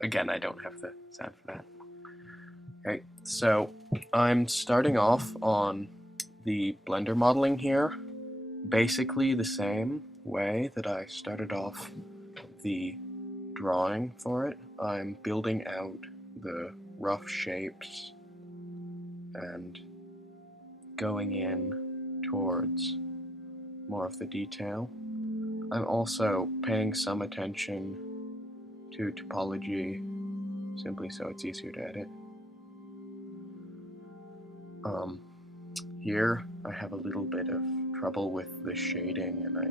Again, I don't have the sound for that. Okay, so I'm starting off on the Blender modeling here, basically the same way that I started off the drawing for it. I'm building out the rough shapes and going in towards more of the detail. I'm also paying some attention to topology, simply so it's easier to edit. Here I have a little bit of trouble with the shading, and I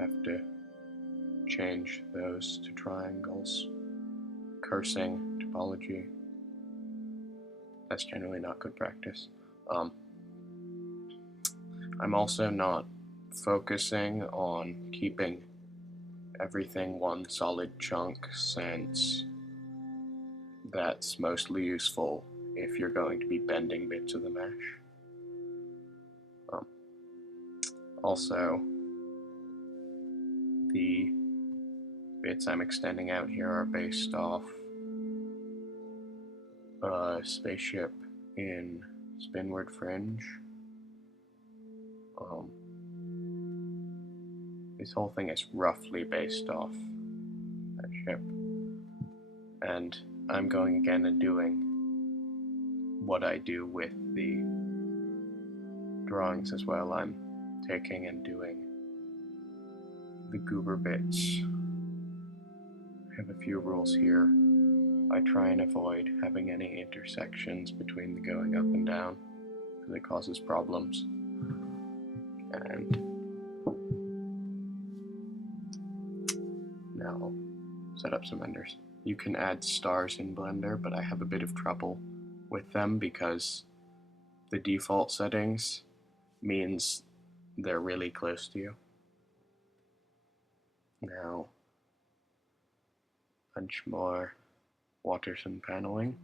have to change those to triangles. Cursing topology. That's generally not good practice. I'm also not focusing on keeping everything one solid chunk, since that's mostly useful if you're going to be bending bits of the mesh. Also, the bits I'm extending out here are based off a spaceship in Spinward Fringe. This whole thing is roughly based off that ship. And I'm going again and doing what I do with the drawings as well. I'm taking and doing the goober bits. I have a few rules here. I try and avoid having any intersections between the going up and down, because it causes problems. And now I'll set up some renders. You can add stars in Blender, but I have a bit of trouble with them because the default settings means they're really close to you. Now, a bunch more waters and paneling.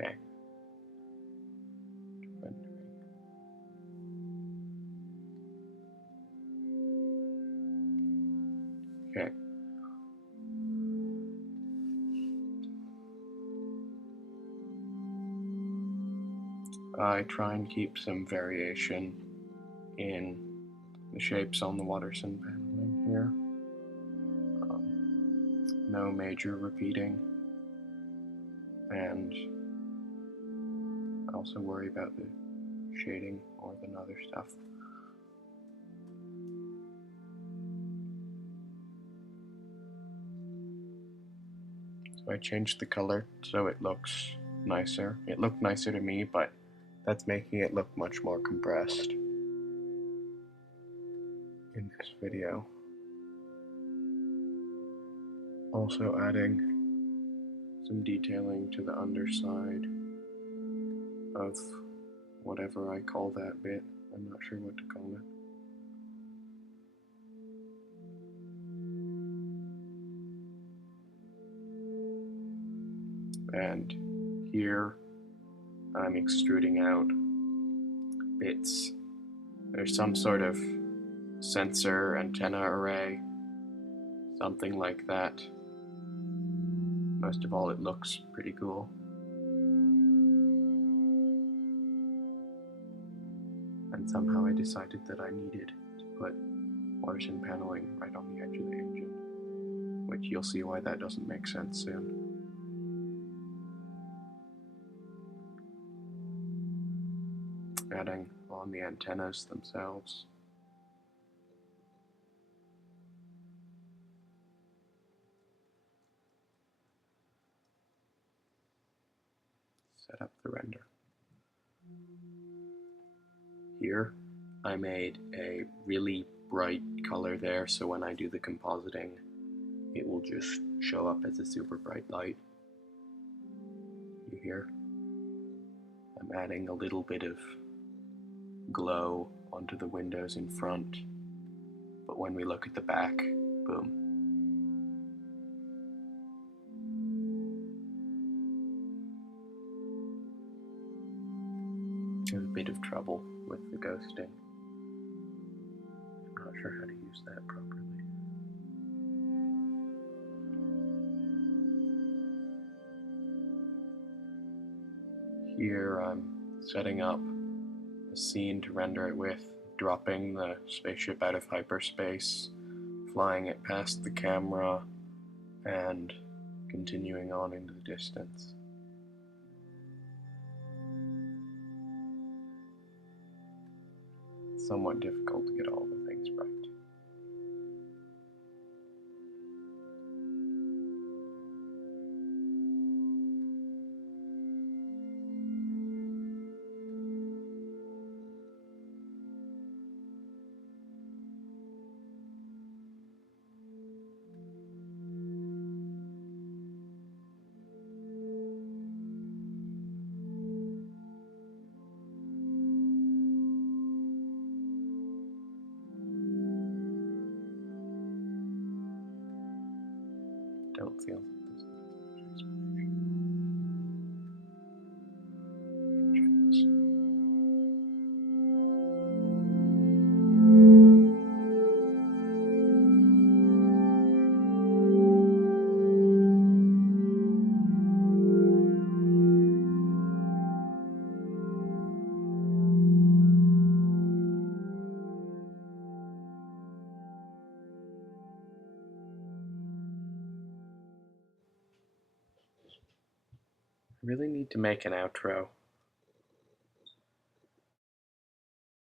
Okay. Okay. I try and keep some variation in the shapes on the waters and paneling here. No major repeating, and I also worry about the shading more than other stuff. So I changed the color so it looks nicer. It looked nicer to me, but that's making it look much more compressed in this video. Also adding some detailing to the underside of whatever I call that bit. I'm not sure what to call it. And here I'm extruding out bits. There's some sort of sensor antenna array, something like that. Most of all, it looks pretty cool. And somehow I decided that I needed to put waters and paneling right on the edge of the engine, which you'll see why that doesn't make sense soon. Adding on the antennas themselves. Set up the render. Here, I made a really bright color there, so when I do the compositing, it will just show up as a super bright light. You hear? I'm adding a little bit of glow onto the windows in front, but when we look at the back, boom. bit of trouble with the ghosting. I'm not sure how to use that properly. Here I'm setting up a scene to render it with, dropping the spaceship out of hyperspace, flying it past the camera, and continuing on into the distance. It's somewhat difficult to get all the things right. Don't feel that there's I really need to make an outro.